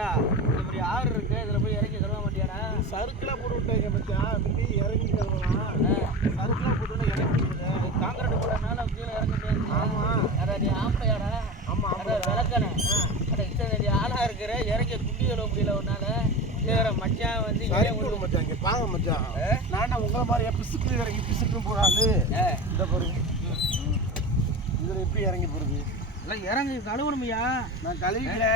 ஏன்டா, இந்த மாதிரி ஆறு இருக்கு. இதுல போய் இறங்கி கழுவ மாட்டியாடா? சறுக்கெல்லாம் போட்டு விட்டேங்க மச்சான் முந்தி இறங்கி கழுவலாம் சறுக்கெல்லாம் போட்டு இறங்கி. காங்கிரீட் போடுறதுனால கீழே இறங்க முடியாது. ஆமா. அட, நீ ஆம்பளையாடா? ஆமா அட, விளக்கணே. அட, இத்தனை ஆளா இருக்கிற, இறங்கி குண்டி கழுவ முடியல உன்னால. வேற மச்சான் வந்து இங்கே கொண்டு இங்க பாங்க மச்சான்? நானா உங்களை மாதிரியா பிசுக்கு இறங்கி பிசுக்குன்னு போடாது இந்த பாருங்க இதுல எப்படி இறங்கி போறது எல்லாம் இறங்கி கழுவணுமையா. நான் கழுவிக்கல.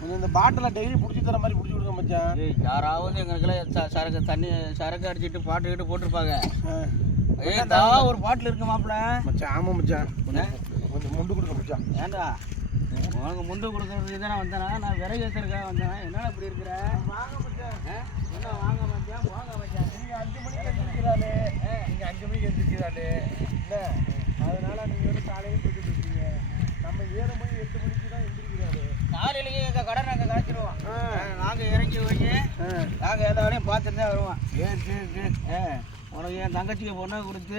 கொஞ்சம் இந்த பாட்டில டெய்லி புடிச்சு தர மாதிரி புடிச்சு விடுங்க மச்சான். யாராவது எங்களுக்கெல்லாம் சரக்கு தண்ணி சரக்கு அடிச்சிட்டு பாட்டு கிட்டு போட்டிருப்பாங்க. ஆ. ஏய் தா ஒரு பாட்டில் இருக்கு மாப்பிள மச்சான் ஆமா மச்சான். கொஞ்சம் முண்டு கொடுங்க மச்சான். ஏண்டா உனக்கு முண்டு கொடுக்கறதுக்கு தானே வந்தேனா? நான் விறகு ஏற்றுறதுக்காக வந்தேனா? என்னடா இப்படி இருக்கிற? வாங்க மச்சான்? என்ன வாங்க மச்சான் போங்க மச்சான். நீங்க அஞ்சு மணிக்கு எந்திரிக்கிறாளே நீங்க அஞ்சு மணிக்கு எந்திரிக்கிறாளே இல்ல அதனால நீங்க வந்து காலையில போயிட்டு இருக்கீங்க நம்ம ஏழு மணி எட்டு மணிக்கு தான் எந்திரிக்கிறாளே காலையிலேயே எங்கள் கடை நாங்கள் காய்ச்சிடுவோம் நாங்கள் இறங்கி போய் நாங்கள் எல்லா வேலையும் பார்த்துட்டு தான் வருவோம். சரி சரி சரி. ஏ உனக்கு என் தங்கச்சிக்கு பொண்ணை கொடுத்து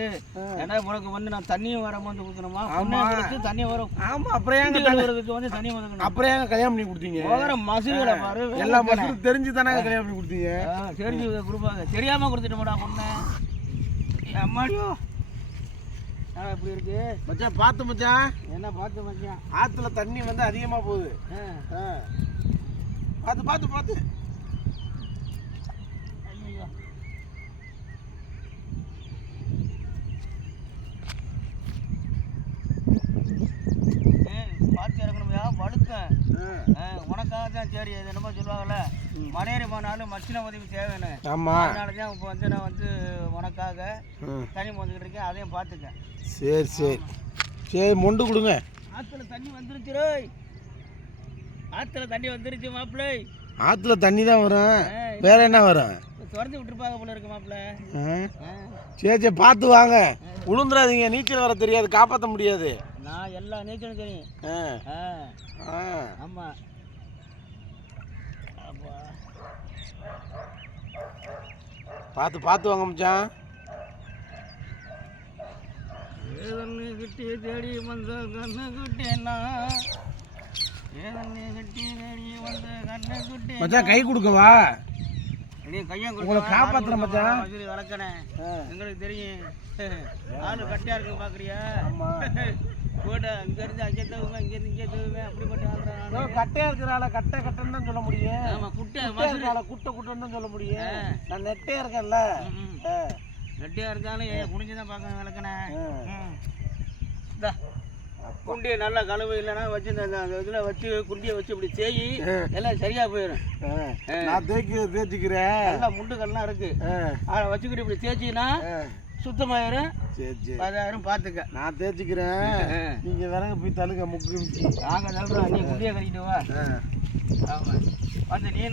ஏன்னா உனக்கு வந்து நான் தண்ணியும் வர வந்து கொடுக்கணுமா? கொடுத்து தண்ணி வரும். ஆமா அப்புறம் கழுவுறதுக்கு வந்து தண்ணி ஒதுக்கணும் அப்புறம் கல்யாணம் பண்ணி கொடுத்தீங்க? போகிற மசூதியில் பாரு எல்லா மசூரும் தெரிஞ்சு தானே கல்யாணம் பண்ணி கொடுத்தீங்க? ஆ, தெரிஞ்சு கொடுப்பாங்க. தெரியாம கொடுத்துட்டோம்டா பொண்ணு. அம்மாடியோ. ஆ இப்படி இருக்கு? மச்சான் பார்த்து மச்சான். என்ன பார்த்து மச்சான்? ஆத்துல தண்ணி வந்து அதிகமா போகுது. பார்த்து பார்த்து பார்த்து பார்த்து இறங்கணுமையா வழுக்கேன் தான் இது என்னமோ சொல்லுவாங்கல்ல மலையேறி போனாலும் மச்சின உதவி தேவைன்னு. ஆமா. அதனால தான் இப்போ வந்து நான் வந்து உனக்காக. தண்ணி மோந்துக்கிட்டு இருக்கேன் அதையும் பார்த்துக்க சரி சரி. சரி மொண்டு கொடுங்க. ஆத்துல தண்ணி வந்துருச்சு ஆத்துல தண்ணி வந்துருச்சு மாப்பிள்ளை. ஆத்துல தண்ணி தான் வரும். வேற என்ன வரும்? திறந்து விட்டுருப்பாங்க போல இருக்கு மாப்பிள்ளை. சரி சரி பார்த்து வாங்க. உளுந்துடாதீங்க நீச்சல் வர தெரியாது காப்பாற்ற முடியாது. நான் எல்லா நீச்சலும் தெரியும். ஆ. ஆ, ஆ. ஆமா அப்பா. பார்த்து பார்த்து வாங்க மச்சான். ஏதன்னு கிட்டி தேடி வந்த கண்ணு குட்டினா ஏதன்னு கிட்டி தேடி வந்த கண்ணு குட்டி மச்சான் கை கொடுக்கவா? உங்களை காப்பாத்துறேன் மச்சான். வளர்க்கணே. எங்களுக்கு தெரியும். ஆளு கட்டியா இருக்கு பாக்குறியா. போட்ட அங்க இருந்து அங்கே தவுமே இங்க இருந்து இங்கே தவுமே ஓ, கட்டையா இருக்கிறாள? கட்டை கட்டைன்னு தான் சொல்ல முடியும். ஆமா குட்டை குட்டையா இருக்கிறாள குட்டை குட்டைன்னு தான் சொல்ல முடியும். நான் நெட்டையா இருக்கேன்ல. கட்டியா இருந்தாலும் ஏன் குனிஞ்சு தான் பார்க்க. இந்தா குண்டியை நல்லா கழுவு இல்லைன்னா வச்சு இந்த இதில் வச்சு குண்டியை வச்சு இப்படி தேய். எல்லாம் சரியா போயிடும். நான் தேய்க்க தேய்ச்சிக்கிறேன். நல்லா முண்டுகள்லாம் இருக்கு. ஆ. அதை வச்சுக்கிட்டு இப்படி தேய்ச்சின்னா. சுத்தமாயிரும் பதாயிரம் பார்த்துக்க நான் தேய்ச்சிக்கிறேன். நீங்க விறகு போய் தழுங்க முக்கு நாங்கள் சொல்கிறோம் நீ குண்டியை கட்டிட்டு வா. ஆமாம் வந்து நீ